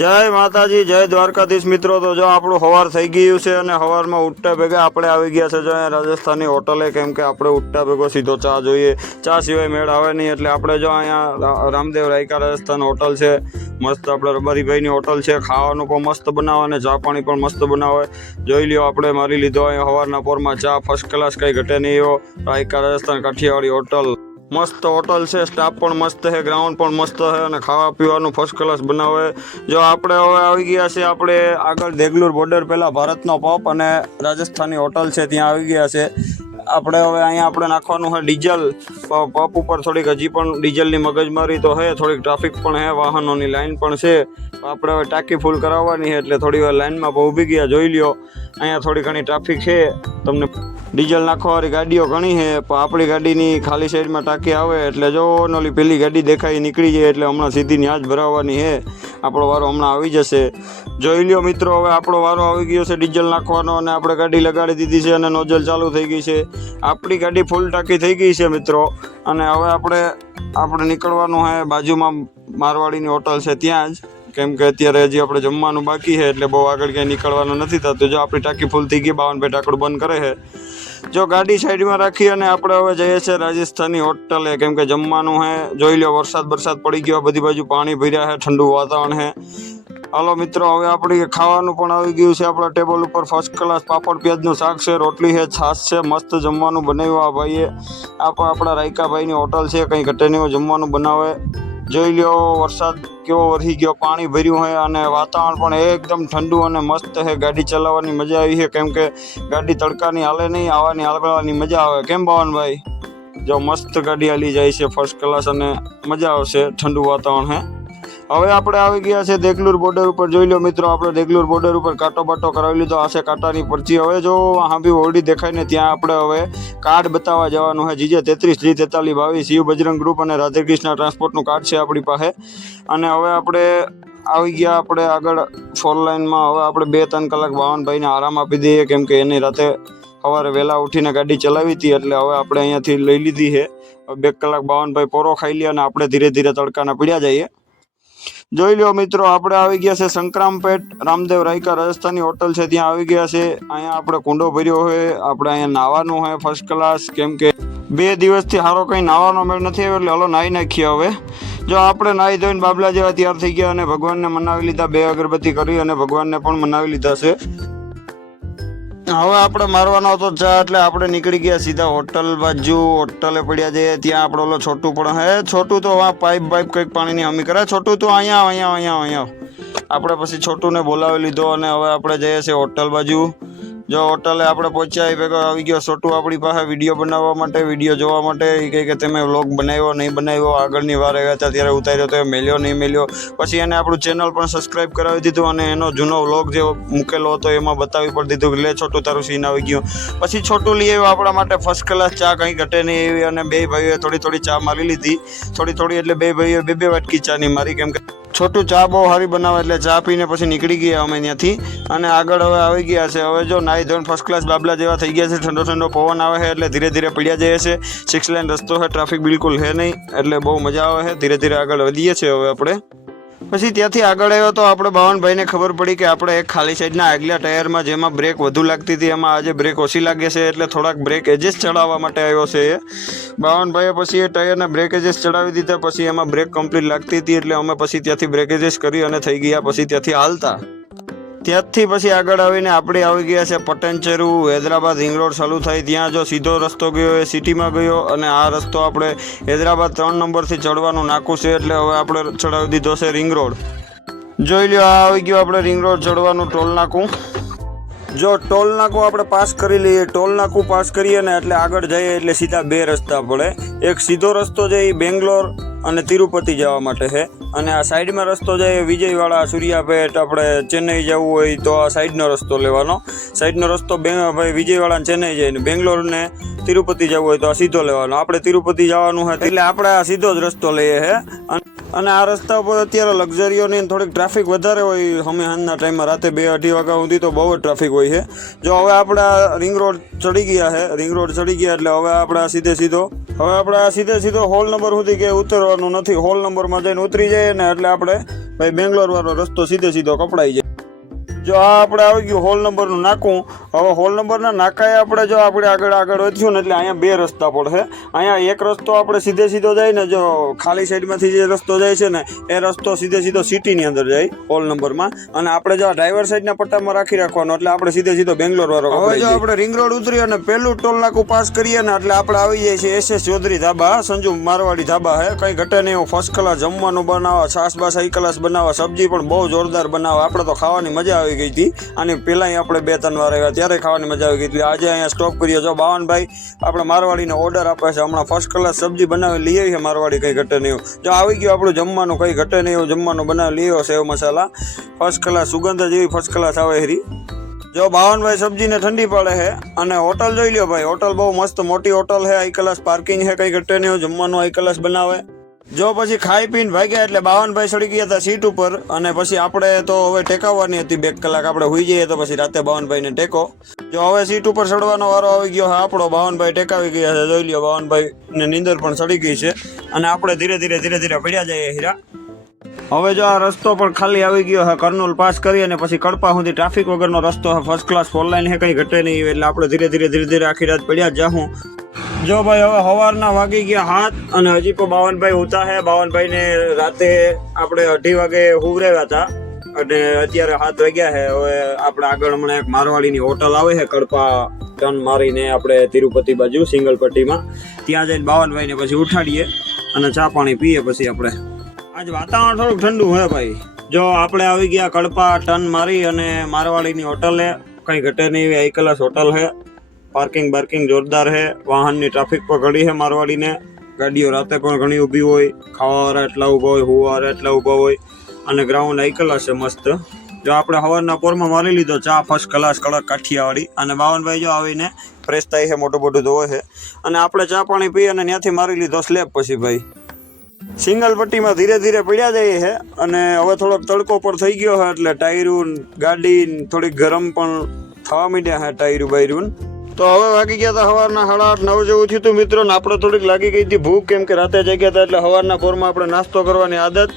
જય માતાજી, જય દ્વારકાધીશ મિત્રો। તો જો આપણું સવાર થઈ ગયું છે અને સવારમાં ઉઠતા ભેગા આપણે આવી ગયા છે જો અહીંયા રાજસ્થાની હોટલે, કેમ કે આપણે ઉઠતા ભેગો સીધો ચા જોઈએ, ચા સિવાય મેળ આવે નહીં। એટલે આપણે જો અહીંયા રામદેવ રાયકા રાજસ્થાન હોટલ છે, મસ્ત આપણે રબારીભાઈની હોટલ છે, ખાવાનું પણ મસ્ત બનાવે અને ચા પાણી પણ મસ્ત બનાવે। જોઈ લ્યો, આપણે મારી લીધો અહીંયા સવારના પોરમાં ચા, ફર્સ્ટ ક્લાસ, કંઈ ઘટે નહીં એવો રાયકા રાજસ્થાન કાઠિયાવાડી હોટલ। મસ્ત હોટલ છે, સ્ટાફ પણ મસ્ત છે, ગ્રાઉન્ડ પણ મસ્ત છે અને ખાવા પીવાનું ફર્સ્ટ ક્લાસ બનાવે। જો આપણે હવે આવી ગયા છે આપણે આગળ દેગલુર બોર્ડર, પહેલાં ભારતનો પબ અને રાજસ્થાની હોટલ છે ત્યાં આવી ગયા છે આપણે। હવે અહીંયા આપણે નાખવાનું છે ડીઝલ, પબ ઉપર થોડીક હજી પણ ડીઝલની મગજમારી તો છે, થોડીક ટ્રાફિક પણ છે, વાહનોની લાઈન પણ છે। આપણે હવે ટાંકી ફૂલ કરાવવાની છે એટલે થોડી વાર લાઈનમાં ઊભી ગયા। જોઈ લ્યો, અહીંયા થોડી ઘણી ટ્રાફિક છે, તમને ડીઝલ નાખવાવાળી ગાડીઓ ઘણી છે, પણ આપણી ગાડીની ખાલી સાઈડમાં ટાંકી આવે એટલે જો ઓલી પેલી ગાડી દેખાઈ નીકળી જાય એટલે હમણાં સીધી ત્યાં જ ભરાવવાની છે। આપણો વારો હમણાં આવી જશે। જોઈ લ્યો મિત્રો, હવે આપણો વારો આવી ગયો છે ડીઝલ નાખવાનો અને આપણે ગાડી લગાડી દીધી છે અને નોઝલ ચાલુ થઈ ગઈ છે। આપણી ગાડી ફૂલ ટાંકી થઈ ગઈ છે મિત્રો। અને હવે આપણે નીકળવાનું છે બાજુમાં મારવાડીની હોટલ છે ત્યાં જ, કેમ કે અત્યારે હજી આપણે જમવાનું બાકી છે એટલે બહુ આગળ ક્યાંય નીકળવાનું નથી થતું। જો આપણી ટાંકી ફૂલ થઈ ગઈ, 52 ટાંકડું બંધ કરે છે। જો ગાડી સાઈડમાં રાખી અને આપણે હવે જઈએ છીએ રાજસ્થાની હોટલે, કેમ કે જમવાનું છે। જોઈ લો, વરસાદ પડી ગયો, બધી બાજુ પાણી ભર્યા છે, ઠંડુ વાતાવરણ છે। હાલો મિત્રો, હવે આપણે ખાવાનું પણ આવી ગયું છે આપણા ટેબલ ઉપર, ફર્સ્ટ ક્લાસ પાપડ પ્યાજનું શાક છે, રોટલી છે, છાશ છે, મસ્ત જમવાનું બનાવ્યું આ ભાઈએ। આપણા રાયકાભાઈની હોટલ છે, કંઈ ઘટે નહીં જમવાનું બનાવે। જોઈ લ્યો, વરસાદ કેવો વરસી ગયો, પાણી ભર્યું છે અને વાતાવરણ પણ એકદમ ઠંડુ અને મસ્ત છે। ગાડી ચલાવવાની મજા આવી છે, કેમ કે ગાડી તડકાની હાલે નહીં, આવવાની હાલવાની મજા આવે। કેમ બાવનભાઈ? જો મસ્ત ગાડી હાલી જાય છે ફર્સ્ટ ક્લાસ અને મજા આવશે, ઠંડુ વાતાવરણ છે। હવે આપણે આવી ગયા છે દેગલુર બોર્ડર ઉપર। જોઈ લો મિત્રો, આપણે દેગલુર બોર્ડર ઉપર કાંટો બાટો કરાવી લીધો, આ છે કાંટાની પરચી। હવે જો હાંભી ઓરડી દેખાય ને ત્યાં આપણે હવે કાર્ડ બતાવવા જવાનું છે, GJ 33 G43 22 Shiv Bajrang group અને રાધેકૃષ્ણ ટ્રાન્સપોર્ટનું કાર્ડ છે આપણી પાસે। અને હવે આપણે આવી ગયા આપણે આગળ 4 લાઇનમાં। હવે આપણે 2-3 કલાક બાવનભાઈને આરામ આપી દઈએ, કેમ કે એની રાતે સવારે વહેલા ઉઠીને ગાડી ચલાવી હતી એટલે હવે આપણે અહીંયાથી લઈ લીધી છે। 2 કલાક બાવનભાઈ પોરો ખાઈ લે અને આપણે ધીરે ધીરે તડકાના પીડ્યા જઈએ। જોઈ લો મિત્રો, આપણે આવી ગયા છે સંક્રામપેટ રામદેવ રાયકા રાજસ્થાની હોટલ છે ત્યાં આવી ગયા છે। અહીંયા આપણે કુંડો ભર્યો છે, આપણે અહીંયા નાહવાનું છે ફર્સ્ટ ક્લાસ, કેમ કે 2 દિવસથી સારો કંઈ નાહવાનો મેળ નથી આવ્યો એટલે હલો નાહી નાખીએ। હવે જો આપણે નાહી ધોઈને બાબલા જેવા તૈયાર થઈ ગયા અને ભગવાનને મનાવી લીધા, 2 અગરબત્તી કરી અને ભગવાનને પણ મનાવી લીધા છે। હવે આપણે મારવાનો હતો ચા એટલે આપણે નીકળી ગયા સીધા હોટલ બાજુ। હોટલે પડ્યા જઈએ, ત્યાં આપણો ઓલો છોટું પણ હે, છોટું તો આ પાઇપ કંઈક પાણીની હમી કરે। છોટું તો અહીંયા આપણે પછી છોટુંને બોલાવી લીધો અને હવે આપણે જઈએ છીએ હોટલ બાજુ। જો હોટલે આપણે પહોંચ્યા ભેગો આવી ગયો છોટું આપણી પાસે વિડીયો બનાવવા માટે, વિડીયો જોવા માટે। એ કહે કે તમે વ્લોગ બનાવ્યો નહીં બનાવ્યો, આગળની વાર આવ્યા હતા ત્યારે ઉતાર્યો તો એ મેલ્યો નહીં મેલ્યો। પછી એને આપણું ચેનલ પણ સબસ્ક્રાઈબ કરાવી દીધું અને એનો જૂનો વ્લોગ જે મૂકેલો હતો એમાં બતાવી પણ દીધું કે લે છોટું તારું સીન આવી ગયું। પછી છોટું લઈ આવ્યો આપણા માટે ફર્સ્ટ ક્લાસ ચા, કંઈ ઘટે નહીં એવી, અને 2 ભાઈઓએ થોડી ચા મારી લીધી, થોડી એટલે 2 ભાઈઓએ 2 વાટકી ચાની મારી, કેમ કે છોટું ચા બહુ સારી બનાવે એટલે ચા પીને પછી નીકળી ગયા અમે ત્યાંથી અને આગળ હવે આવી ગયા છે। હવે જો નાહી ધોઈને ફર્સ્ટ ક્લાસ બાબલા જેવા થઈ ગયા છે, ઠંડો પવન આવે છે એટલે ધીરે ધીરે પીડ્યા જઈએ છે। 6 લાઇન રસ્તો છે, ટ્રાફિક બિલકુલ છે નહીં એટલે બહુ મજા આવે છે। ધીરે ધીરે આગળ વધીએ છીએ હવે આપણે। પછી ત્યાંથી આગળ આવ્યો તો આપણે બાવનભાઈને ખબર પડી કે આપણે એક ખાલી સાઈડના આગલા ટાયરમાં જેમાં બ્રેક વધુ લાગતી હતી એમાં આજે બ્રેક ઓછી લાગે છે એટલે થોડાક બ્રેક એજેસ ચડાવવા માટે આવ્યો છે એ બાવનભાઈએ। પછી એ ટાયરના બ્રેક એજેસ ચડાવી દીધા, પછી એમાં બ્રેક કમ્પ્લીટ લાગતી હતી એટલે અમે પછી ત્યાંથી બ્રેક એજેસ કરી અને થઈ ગયા પછી ત્યાંથી હાલતા। ત્યાંથી પછી આગળ આવીને આપણે આવી ગયા છે પટનચેરુ, હૈદરાબાદ રિંગ રોડ ચાલુ થાય ત્યાં જો સીધો રસ્તો ગયો એ સિટીમાં ગયો અને આ રસ્તો આપણે હૈદરાબાદ 3 નંબરથી ચડવાનું નાકું છે એટલે હવે આપણે ચડાવી દીધો છે રિંગ રોડ। જોઈ લો, આ આવી ગયો આપણે રિંગ રોડ ચડવાનું ટોલ નાકું। જો ટોલ નાકું આપણે પાસ કરી લઈએ, ટોલ નાકું પાસ કરીએ ને એટલે આગળ જઈએ એટલે સીધા 2 રસ્તા પડે। એક સીધો રસ્તો છે એ બેંગ્લોર અને તિરુપતિ જવા માટે છે અને આ સાઈડમાં રસ્તો જાય વિજયવાડા, સૂર્યાપેટ, આપણે ચેન્નઈ જવું હોય તો આ સાઈડનો રસ્તો લેવાનો। સાઈડનો રસ્તો ભાઈ વિજયવાડા અને ચેન્નઈ જાય ને બેંગ્લોર ને તિરુપતિ જવું હોય તો આ સીધો લેવાનો। આપણે તિરુપતિ જવાનું છે એટલે આપણે આ સીધો જ રસ્તો લઈએ છે। અને આ રસ્તા ઉપર અત્યારે લક્ઝરીઓની થોડીક ટ્રાફિક વધારે હોય, અમે સાંજના ટાઈમમાં રાતે 2-2:30 વાગ્યા સુધી તો બહુ જ ટ્રાફિક હોય છે। જો હવે આપણે આ રિંગ રોડ ચડી ગયા છે, રિંગ રોડ ચડી ગયા એટલે હવે આપણે આ સીધે સીધો હોલ નંબર સુધી કે ઉતરવાનું નથી, હોલ નંબરમાં જઈને ઉતરી જાય ને એટલે આપણે ભાઈ બેંગ્લોર વાળો રસ્તો સીધો કપડાઈ જાય. જો આ આપણે આવી ગયું હોલ નંબરનું નાકું. હવે હોલ નંબરના નાકાએ આપણે જો આપણે આગળ વધ્યું ને એટલે અહીંયા બે રસ્તા પડશે. અહીંયા એક રસ્તો આપણે સીધો જાય ને, જો ખાલી સાઈડમાંથી જે રસ્તો જાય છે ને એ રસ્તો સીધો સિટીની અંદર જાય હોલ નંબરમાં. અને આપણે જો ડ્રાઈવર સાઈડના પટ્ટામાં રાખવાનો એટલે આપણે સીધો બેંગ્લોર વાળો. હવે જો આપણે રિંગ રોડ ઉતરી અને પહેલું ટોલ નાકું પાસ કરીએ ને એટલે આપણે આવી જાય છે SS ચૌધરી ધાબા, સંજુ મારવાડી ધાબા હે. કંઈ ઘટે નહીં એવું ફર્સ્ટ ક્લાસ જમવાનું બનાવવા, છાસ બાસ હાઈ ક્લાસ બનાવવા, સબ્જી પણ બહુ જોરદાર બનાવે. આપણે તો ખાવાની મજા આવી ગઈ હતી અને પેલા આપણે 2-3 વાર આવ્યા ત્યારે ખાવાની મજા આવી ગઈ હતી. આજે અહીંયા સ્ટોપ કરીએ. જો બાવનભાઈ આપણે મારવાડીને ઓર્ડર આપે છે, હમણાં ફર્સ્ટ ક્લાસ સબ્જી બનાવી લઈ આવી છે મારવાડી, કંઈ ઘટે નહીં એવું. જો આવી ગયું આપણું જમવાનું, કંઈ ઘટે નહીં એવું જમવાનું બનાવી લઈ આવ્યો. સેવ મસાલા ફર્સ્ટ ક્લાસ, સુગંધ જેવી ફર્સ્ટ ક્લાસ આવે હરી. જો બાવનભાઈ સબ્જીને ઠંડી પડે છે. અને હોટલ જોઈ લ્યો ભાઈ, હોટલ બહુ મસ્ત મોટી હોટલ છે, હાઈ ક્લાસ પાર્કિંગ છે, કંઈ ઘટે નહીં એવું જમવાનું હાઈ ક્લાસ બનાવે. જો પછી ખાઈ પીને ભાગ્યા એટલે બાવનભાઈ ચડી ગયા હતા સીટ ઉપર. અને પછી આપણે તો હવે ટેકાવવાની હતી 2 કલાક, આપણે હોઈ જઈએ તો પછી રાતે બાવનભાઈને ટેકો. જો હવે સીટ ઉપર ચડવાનો વારો આવી ગયો છે આપણો. બાવનભાઈ ટેકાવી ગયા છે, જોઈ લ્યો બાવનભાઈને નીંદર પણ ચડી ગઈ છે. અને આપણે ધીરે ધીરે પડ્યા જઈએ હીરા. હવે જો આ રસ્તો પણ ખાલી આવી ગયો છે, કર્નૂલ પાસ કરી અને પછી કડપા સુધી ટ્રાફિક વગરનો રસ્તો છે, ફર્સ્ટ ક્લાસ 4 લાઈન છે, કંઈ ઘટે નહીં. એટલે આપણે ધીરે ધીરે આખી રાત પડ્યા જ જાઉં. જો ભાઈ હવે સવારના વાગી ગયા 7 અને હજી પણ બાવનભાઈ ઉતા છે. બાવનભાઈને રાતે આપણે 2:30 વાગે હુવરાવ્યા હતા અને અત્યારે 7 વાગ્યા છે. હવે આપણે આગળ હમણાં એક મારવાડીની હોટલ આવે છે, કડપા ટર્ન મારીને આપણે તિરુપતિ બાજુ સિંગલ પટ્ટીમાં, ત્યાં જઈને બાવનભાઈને પછી ઉઠાડીએ અને ચા પાણી પીએ. પછી આપણે આજ વાતાવરણ થોડુંક ઠંડુ હોય ભાઈ. જો આપણે આવી ગયા કડપા ટર્ન મારી અને મારવાડીની હોટલે, કંઈ ઘટે નહીં એવી હાઈ ક્લાસ હોટલ છે. પાર્કિંગ જોરદાર છે. વાહનની ટ્રાફિક પણ ઘણી છે મારવાડીને. ગાડીઓ રાતે પણ ઘણી ઊભી હોય, ખાવાવાળા એટલા ઊભા હોય, હુવાવાળા એટલા ઊભા હોય. અને ગ્રાઉન્ડ હાઈ ક્લાસ છે મસ્ત. જો આપણે સવારના પોરમાં મારી લીધો ચા ફર્સ્ટ ક્લાસ કડક કાઠિયાવાડી. અને બાવનભાઈ જો આવીને ફ્રેશ થાય છે, મોટું ધોવે છે. અને આપણે ચા પાણી પી અને ત્યાંથી મારી લીધો સ્લેબ. પછી ભાઈ સિંગલ પટ્ટીમાં ધીરે પડ્યા જઈએ છે. અને હવે થોડોક તડકો પણ થઈ ગયો છે એટલે ટાયરું ગાડી થોડીક ગરમ પણ થવા માંડ્યા છે, ટાયરું બાયરું. તો હવે વાગી ગયા હતા સવારના 8:30-9 જેવું થયું હતું મિત્રો. ને આપણે થોડીક લાગી ગઈ હતી ભૂખ, કેમ કે રાતે જગ્યા હતા એટલે સવારના પોરમાં આપણે નાસ્તો કરવાની આદત.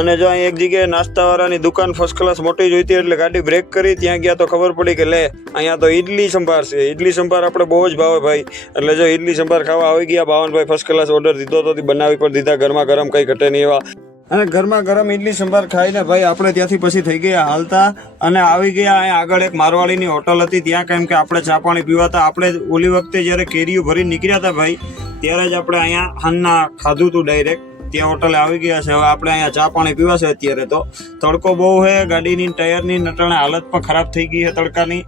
અને જો અહીં એક જગ્યાએ નાસ્તાવાળાની દુકાન ફર્સ્ટ ક્લાસ મોટી જોઈતી એટલે ગાડી બ્રેક કરી, ત્યાં ગયા તો ખબર પડી કે લે અહીંયા તો ઇડલી સંભાર છે. ઇડલી સંભાર આપણે બહુ જ ભાવે ભાઈ. એટલે જો ઇડલી સંભાર ખાવા આવી ગયા. બાવનભાઈ ફર્સ્ટ ક્લાસ ઓર્ડર દીધો તો બનાવી પણ દીધા, ગરમા ગરમ, કંઈ ઘટે નહીં એવા. અને ગરમા ગરમ ઇડલી સંભાર ખાઈને ભાઈ આપણે ત્યાંથી પછી થઈ ગયા હાલતા અને આવી ગયા અહીંયા આગળ એક મારવાડીની હોટલ હતી ત્યાં. કેમ કે આપણે ચા પાણી પીવાતા. આપણે ઓલી વખતે જ્યારે કેરીઓ ભરીને નીકળ્યા હતા ભાઈ ત્યારે જ આપણે અહીંયા હાનના ખાધું હતું ડાયરેક્ટ. ત્યાં હોટલે આવી ગયા છે. હવે આપણે અહીંયા ચા પાણી પીવાશે. અત્યારે તો તડકો બહુ છે, ગાડીની ટાયરની નટણે હાલત પણ ખરાબ થઈ ગઈ છે તડકાની.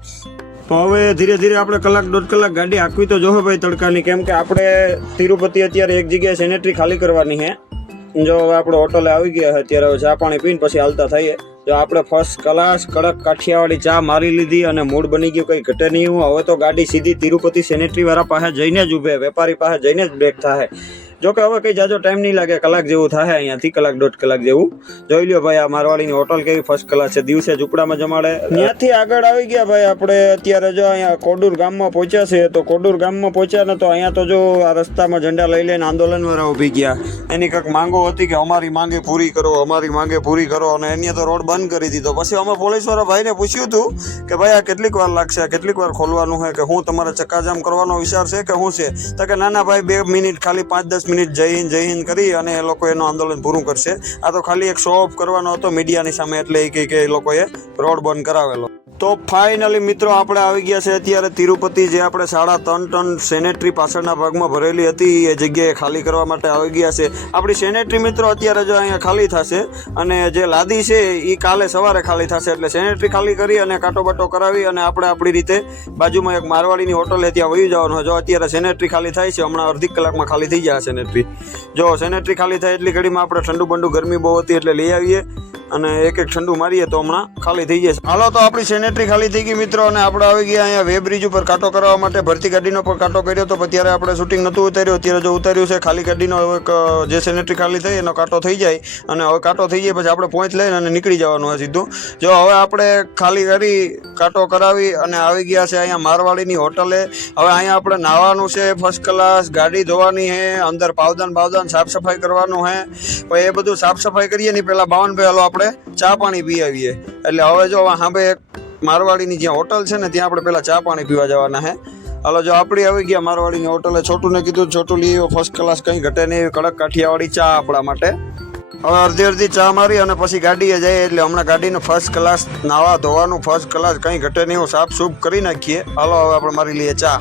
તો હવે ધીરે આપણે 1-1.5 કલાક ગાડી આંકવી તો જોવે ભાઈ તડકાની. કેમ કે આપણે તિરુપતિ અત્યારે એક જગ્યાએ સેનેટરી ખાલી કરવાની છે. જો હવે આપણે હોટલે આવી ગયા છે અત્યારે. હવે ચા પાણી પીને પછી હાલતા થઈએ. જો આપણે ફર્સ્ટ ક્લાસ કડક કાઠિયાવાડી ચા મારી લીધી અને મૂડ બની ગયું, કંઈ ઘટે નહીં. હવે તો ગાડી સીધી તિરુપતિ સેનેટરી વાળા પાસે જઈને જ ઊભે, વેપારી પાસે જઈને જ બ્રેક થાય. જો કે હવે કંઈ જાજો ટાઈમ નહીં લાગે, કલાક જેવું થાય અહીંયાથી, 1-1.5 કલાક જેવું. જોઈ લ્યો ભાઈ આ મારવાડીની હોટલ કેવી ફર્સ્ટ ક્લાસ છે, દિવસે ઝૂંપડામાં જમાડે. ત્યાંથી આગળ આવી ગયા ભાઈ આપણે અત્યારે. જો અહીંયા કોડુર ગામમાં પહોંચ્યા છે. તો કોડુર ગામમાં પહોંચ્યા ને તો અહીંયા તો જો આ રસ્તામાં ઝંડા લઈ લઈને આંદોલનવાળા ઊભી ગયા. એની કંઈક માંગો હતી કે અમારી માંગે પૂરી કરો, અમારી માંગે પૂરી કરો. અને એની તો રોડ બંધ કરી દીધો. પછી અમે પોલીસવાળા ભાઈને પૂછ્યું હતું કે ભાઈ આ કેટલીક વાર લાગશે, કેટલીક વાર ખોલવાનું છે, કે હું તમારે ચક્કાજામ કરવાનો વિચાર છે કે શું છે? તો કે ના ભાઈ 2 મિનિટ ખાલી 5-10 મિનિટ જય હિન્દ કરી અને એ લોકો એનું આંદોલન પૂરું કરશે. આ તો ખાલી એક શો ઓફ કરવાનો હતો મીડિયાની સામે, એટલે એ કે એ લોકોએ રોડ બંધ કરાવેલો. તો ફાઇનલી મિત્રો આપણે આવી ગયા છે અત્યારે તિરુપતિ. જે આપણે 3.5 ટન સેનેટરી પાછળના ભાગમાં ભરેલી હતી એ જગ્યાએ ખાલી કરવા માટે આવી ગયા છે. આપણી સેનેટરી મિત્રો અત્યારે જો અહીંયા ખાલી થશે અને જે લાદી છે એ કાલે સવારે ખાલી થશે. એટલે સેનેટરી ખાલી કરી અને કાંટો બાટો કરાવી અને આપણે આપણી રીતે બાજુમાં એક મારવાડીની હોટલ ત્યાં વહી જવાનું. જો અત્યારે સેનેટરી ખાલી થાય છે, હમણાં અડધી કલાકમાં ખાલી થઈ જાય સેનેટરી. જો સેનેટરી ખાલી થાય એટલી ઘડીમાં આપણે ઠંડુ બંડુ, ગરમી બહુ હતી એટલે લઈ આવીએ અને એક ઠંડુ મારીએ તો હમણાં ખાલી થઈ જશે. હાલો તો આપણી સેનેટરી સેનેટરી ખાલી થઈ ગઈ મિત્રો, અને આપણે આવી ગયા અહીંયા વે બ્રિજ ઉપર કાંટો કરવા માટે. ભરતી ગાડીનો પણ કાંટો કર્યો તો ત્યારે આપણે શૂટિંગ નહોતું ઉતાર્યું. અત્યારે જો ઉતાર્યું છે ખાલી ગાડીનો. એક જે સેનેટરી ખાલી થઈ એનો કાંટો થઈ જાય, અને હવે કાંટો થઈ જાય પછી આપણે પહોંચ લઈને અને નીકળી જવાનું હોય સીધું. જો હવે આપણે ખાલી કરી કાંટો કરાવી અને આવી ગયા છે અહીંયા મારવાડીની હોટલે. હવે અહીંયા આપણે નાહવાનું છે ફર્સ્ટ ક્લાસ, ગાડી ધોવાની છે, અંદર પાવદાન સાફ સફાઈ કરવાનું છે. પછી એ બધું સાફ સફાઈ કરીએ ને પહેલાં બાવનભાઈ હાલો આપણે ચા પાણી પી આવીએ. એટલે હવે જો સાંભે એક મારવાડીની જ્યાં હોટલ છે ને ત્યાં આપણે પહેલાં ચા પાણી પીવા જવાના છે. હાલો જો આપણી આવી ગયા મારવાડીની હોટલે. છોટુને કીધું છોટું લઈ ફર્સ્ટ ક્લાસ, કંઈ ઘટે નહીં, કડક કાઠિયાવાડી ચા આપણા માટે. હવે અડધી ચા મારી અને પછી ગાડીએ જઈએ. એટલે હમણાં ગાડીનું ફર્સ્ટ ક્લાસ નાવા ધોવાનું ફર્સ્ટ ક્લાસ, કંઈ ઘટે નહીં, સાફ સૂફ કરી નાખીએ. હાલો હવે આપણે મારી લઈએ ચા.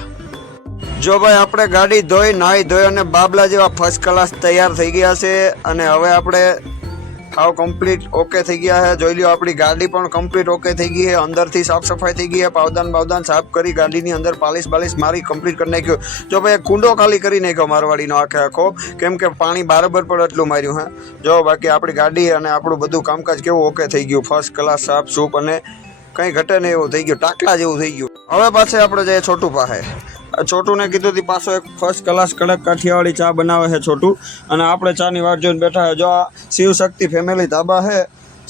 જો ભાઈ આપણે ગાડી નાહી ધોઈ અને બાબલા જેવા ફર્સ્ટ ક્લાસ તૈયાર થઈ ગયા છે. અને હવે આપણે હાવ કમ્પ્લીટ ઓકે થઈ ગયા છે. જોઈ લ્યો આપણી ગાડી પણ કમ્પ્લીટ ઓકે થઈ ગઈ છે. અંદરથી સાફ સફાઈ થઈ ગઈ છે. પાવદાન સાફ કરી ગાડીની અંદર પાલિશ મારી કમ્પ્લીટ કરી નાખ્યું. જો ભાઈ કુંડો ખાલી કરી નાખ્યો મારવાડીનો આખો, કેમ કે પાણી બરાબર પણ એટલું માર્યું હે. જો બાકી આપણી ગાડી અને આપણું બધું કામકાજ કેવું ઓકે થઈ ગયું, ફર્સ્ટ ક્લાસ સાફ સૂફ, અને કંઈ ઘટે નહીં એવું થઈ ગયું, ટાકલા જેવું થઈ ગયું. હવે પાછે આપણે જઈએ છોટુ પાસે. છોટુને કીધું હતી પાછો એક ફર્સ્ટ ક્લાસ કડક કાઠિયાવાડી ચા બનાવે છે છોટું, અને આપણે ચાની વાટ જોઈને બેઠા છે. જો આ શિવશક્તિ ફેમિલી ધાબા છે,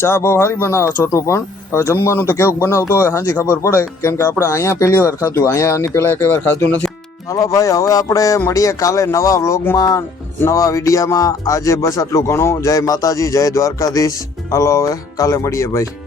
ચા બહુ સારી બનાવે છોટું. પણ હવે જમવાનું તો કેવું બનાવતો હોય હાજી ખબર પડે, કેમ કે આપણે અહીંયા પહેલી વાર ખાધું, અહીંયા આની પહેલાં કઈ વાર ખાધું નથી. હાલો ભાઈ હવે આપણે મળીએ કાલે નવા વ્લોગમાં, નવા વિડીયામાં. આજે બસ આટલું ઘણું. જય માતાજી, જય દ્વારકાધીશ. હાલો હવે કાલે મળીએ ભાઈ.